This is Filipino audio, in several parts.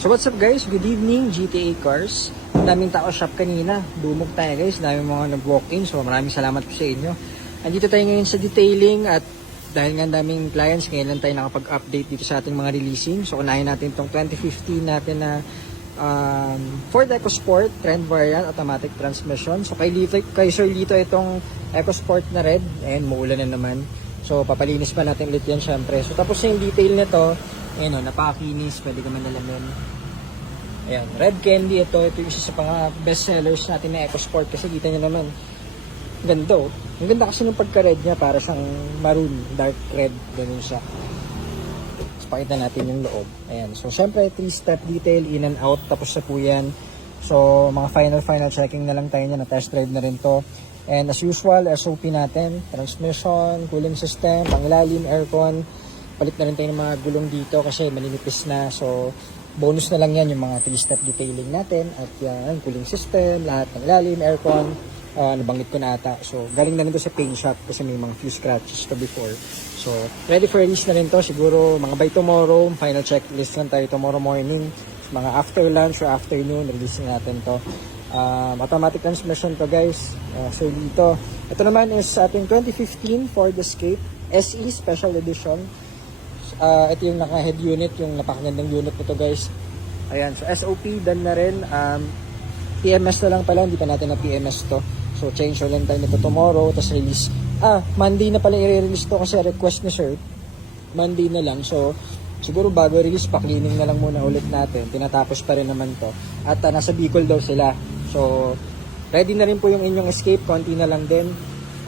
So what's up guys? Good evening, GTA Cars. Ang daming tao shop kanina. Dumog tayo guys. Daming mga nag-walk-in. So maraming salamat po sa inyo. Andito tayo ngayon sa detailing at dahil nga daming clients, ngayon lang tayo nakapag-update dito sa ating mga releasing. So unahin natin itong 2015 natin na Ford EcoSport Trend Variant Automatic Transmission. So kay Sir Lito itong EcoSport na red. Ayan, muulan na naman. So papalinis pa natin ulit yan syempre. So tapos yung detail nito, ayan o, napakinis, pwede ka manalamin. Ayan, red candy ito yung isa sa mga best sellers natin na EcoSport kasi kita nyo naman. Ganda oh. Ang ganda kasi ng pagka-red niya, para siyang maroon, dark red, ganun siya. So pakita natin yung loob. Ayan, so syempre 3-step detail, in and out, tapos na po yan. So mga final checking na lang tayo niya, na test drive na rin to. And as usual, SOP natin, transmission, cooling system, pangilalim, aircon. Palit na rin tayo ng mga gulong dito kasi maninipis na. So bonus na lang yan yung mga 3-step detailing natin. At yan, cooling system, lahat ng ilalim, aircon. Nabanggit ko na ata. So galing na rin to sa paint shop kasi may mga few scratches to before. So ready for release na rin to. Siguro mga by tomorrow, final checklist lang tayo tomorrow morning. Mga after lunch or afternoon, release natin to. Automatic transmission to guys. So dito, ito naman is ating 2015 Ford Escape SE Special Edition. Ito yung naka-head unit, yung napakagandang unit nito guys. Ayan, so SOP done na rin. PMS na lang pala, hindi pa natin na PMS to. So change lang tayo nito tomorrow, tapos release. Monday na pala i-release to kasi request ni sir. Monday na lang. So siguro bago release, pa-cleaning na lang muna ulit natin. Tinatapos pa rin naman to. At nasa Bicol daw sila. So ready na rin po yung inyong Escape, konti na lang din.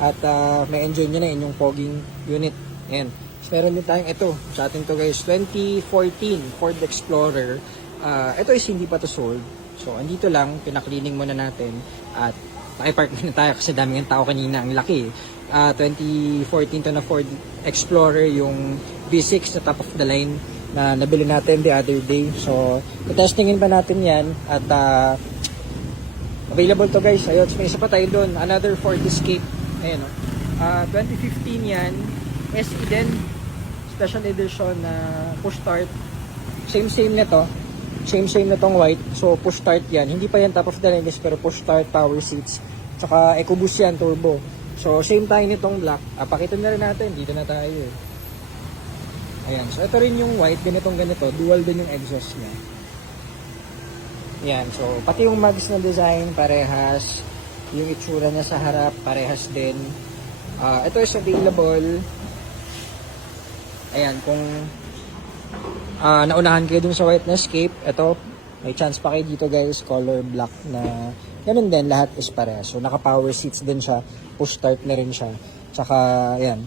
At may enjoy nyo na inyong fogging unit. Ayan. So, meron din tayong ito sa atin to guys, 2014 Ford Explorer. Ito is hindi pa to sold. So andito lang, pinaklining muna natin. At nakipark na tayo kasi dami ng tao kanina, ang laki. 2014 to na Ford Explorer, yung V6 na top of the line na nabili natin the other day. So testingin pa natin yan. At available to guys. Ayun, may isa pa tayo doon, another Ford Escape. Ayan o, 2015 yan, SE din, special edition na push start. Same na to, same na tong white. So push start yan, hindi pa yan top of the line guys, pero push start, power seats, tsaka EcoBoost yan, turbo. So same tayo nitong black. Pakita na rin natin, dito na tayo eh. Ayan, so ito rin yung white, ganito, dual din yung exhaust niya. Ayan, so pati yung mags na design parehas, yung itsura niya sa harap parehas din. Ito is available. Ayan, kung naunahan kayo dun sa white na Escape, ito may chance pa kayo dito guys, color black na ganun din, lahat is parehas. So naka power seats din siya, push start na rin siya. Tsaka ayan,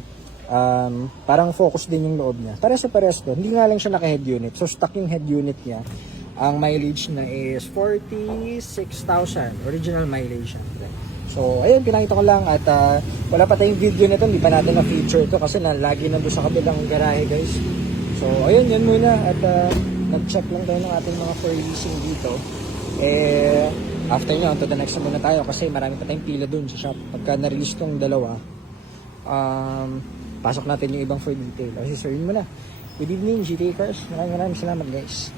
parang focus din yung loob niya. Parehas doon. Hindi nga lang siya naka head unit. So stock yung head unit niya. Ang mileage na is 46,000 original mileage siya. So ayun, pinakita ko lang. At wala pa tayong video nito, hindi pa natin na-feature to kasi lagi na doon sa kabilang garahe guys. So ayun, yan muna. At nag-check lang tayo ng ating mga for leasing dito. After nyo, to the next muna tayo kasi marami pa tayong pila doon sa shop. Pagka na-release tong dalawa, pasok natin yung ibang for detail. Kasi sir, yun muna. Good evening, GTA Cars. Maraming salamat guys.